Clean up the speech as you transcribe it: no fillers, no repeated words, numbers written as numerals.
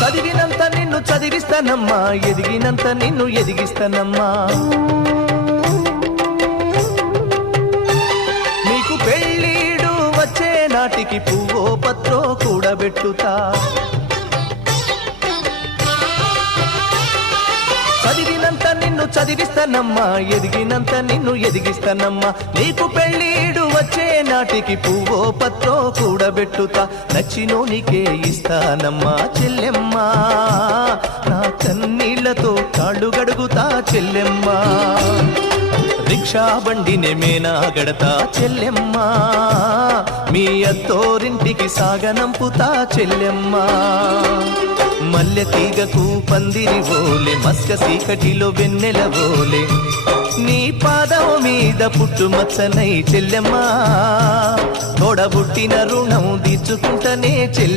చదివినంత నిన్ను చదివిస్తానమ్మా, ఎదిగినంత నిన్ను ఎదిగిస్తానమ్మా. నీకు పెళ్ళీడు వచ్చే నాటికి పువ్వో పత్రో కూడబెట్టుతా. చదివినంత నిన్ను చదివిస్తానమ్మా, ఎదిగినంత నిన్ను ఎదిగిస్తానమ్మా. నీకు పెళ్ళీడు వచ్చే నాటికి పువ్వో పత్రో కూడబెట్టుతా. నచ్చినోనికే ఇస్తానమ్మా చెల్లెమ్మా, నా కన్నీళ్లతో కాళ్ళు గడుగుతా చెల్లెమ్మా. రిక్షా బండినే మేనా గడతా చెల్లెమ్మా, మీ అత్తోరింటికి సాగనంపుతా చెల్లెమ్మా. మల్లె తీగకు పందిరి ఓలే, మస్క సీకటిలో వెన్నెల ఓలే, నీ పాదం మీద పుట్టుమచ్చనై చెల్లెమ్మా. తోడబుట్టిన రుణం తీర్చుకుంటనే చెల్లె.